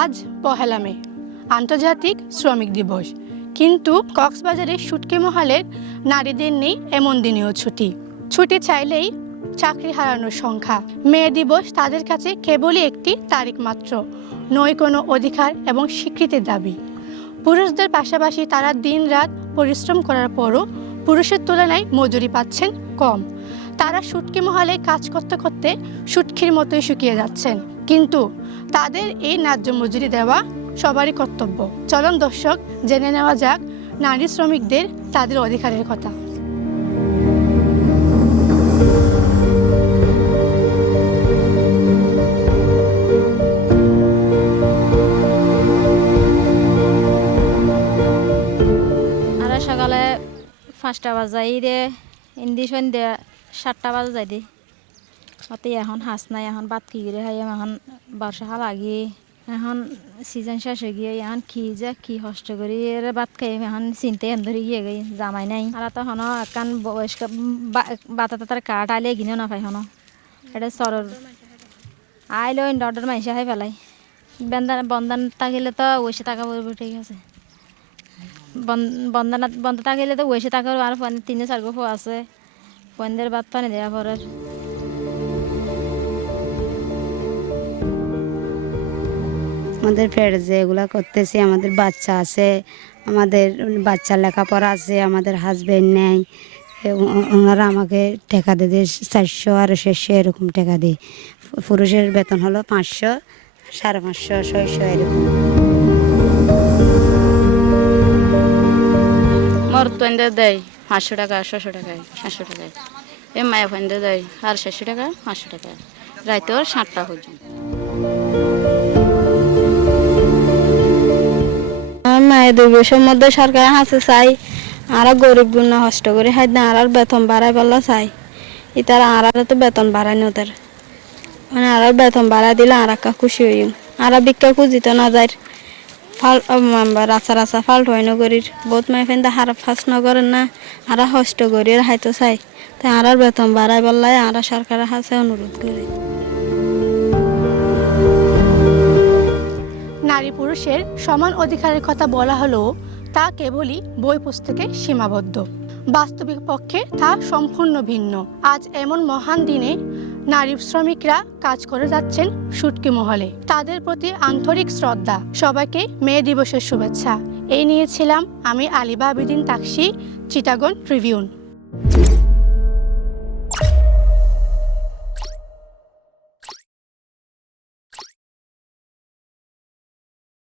আজ পহেলা মে, আন্তর্জাতিক শ্রমিক দিবস। কিন্তু কক্সবাজারের শুটকি মহলের নারীদের নেই এমন দিনেও ছুটি। ছুটি চাইলেই চাকরি হারানোর সংখ্যা। মে দিবস তাদের কাছে কেবলই একটি তারিখ মাত্র, নয় কোনো অধিকার এবং স্বীকৃতির দাবি। পুরুষদের পাশাপাশি তারা দিনরাত পরিশ্রম করার পরও পুরুষের তুলনায় মজুরি পাচ্ছেন কম। তারা শুটকি মহলে কাজ করতে করতে শুটকির মতোই শুকিয়ে যাচ্ছেন। কিন্তু তাদের এই ন্যায্য মজুরি দেওয়া সবারই কর্তব্য। চলুন দর্শক, জেনে নেওয়া যাক নারী শ্রমিকদের তাদের অধিকারের কথা। সকালে 5টা বাজাই রে ইন্দি সন্ধ্যা 7টা বাজে যাই দি অতি এখন হাঁস নাই, এখন বাত কি করে খাই, এখন বর্ষা লাগি, এখন সিজন শেষ হয়ে গিয়ে এখন কি কষ্ট করি বাত খাই, এখন চিন্তাই ধরে গিয়ে গই জামাই নাই। আর তখন একান বয়স্ক বাতা তাতার কাঠ আইলে কিনেও না পাই, হন এটা সরর আইলো ইন্ডার মাইসে খাই পেলাই। বন্ধন থাকিলে তো ওইসে টাকা পড়বে, ঠিক আছে। বন্ধ থাকিলে তো ওইসে টাকা আর 3-4 গো আছে, পয়েন্টের বাদ পানি দেওয়া পরের। আমাদের ফের যেগুলা করতেছি, আমাদের বাচ্চা আছে, আমাদের বাচ্চার লেখাপড়া আছে, আমাদের হাজবেন্ড নেই, ওনারা আমাকে টাকা দিয়ে 400 আর 600 এরকম টাকা দেয়। পুরুষের বেতন হলো 500, 550, 600 এরকম। মোর তোদের দেয় 500 টাকা, 600 টাকায়, 700 টাকায়। এই মায়া ফোনদের দেয় আর 600 টাকা, 500 টাকা, রাইতেও 7টা পর্যন্ত। মায়ের দিবসের মধ্যে সরকার হাসে চাই আর গরিব গুণা কষ্ট করে খাই না, আর বেতন বাড়াই বললা চাই। ইতার আর তো বেতন বাড়াই না, ওদের মানে আর বেতন বাড়াই দিলে আর একটা খুশি হই। আর ভিক্ষা খুঁজিতে না যায়, রাস্তা ফাল্ট হয় নগরীর বহুত মাই ফেন হার ফাঁস নগরের না, আর কষ্ট করি হাইতো চাই। তাই আর বেতন বাড়াই বললাই আর সরকারের কাছে অনুরোধ করি। নারী পুরুষের সমান অধিকারের কথা বলা হলেও তা কেবলই বই পুস্তকে সীমাবদ্ধ। বাস্তবিক পক্ষে তা সম্পূর্ণ ভিন্ন। আজ এমন মহান দিনে নারী শ্রমিকরা কাজ করে যাচ্ছেন শুটকি মহলে। তাদের প্রতি আন্তরিক শ্রদ্ধা। সবাইকে মে দিবসের শুভেচ্ছা। এই নিয়েছিলাম আমি আলিবা আবিদিন তাকসি, চিটাগং ট্রিবিউন।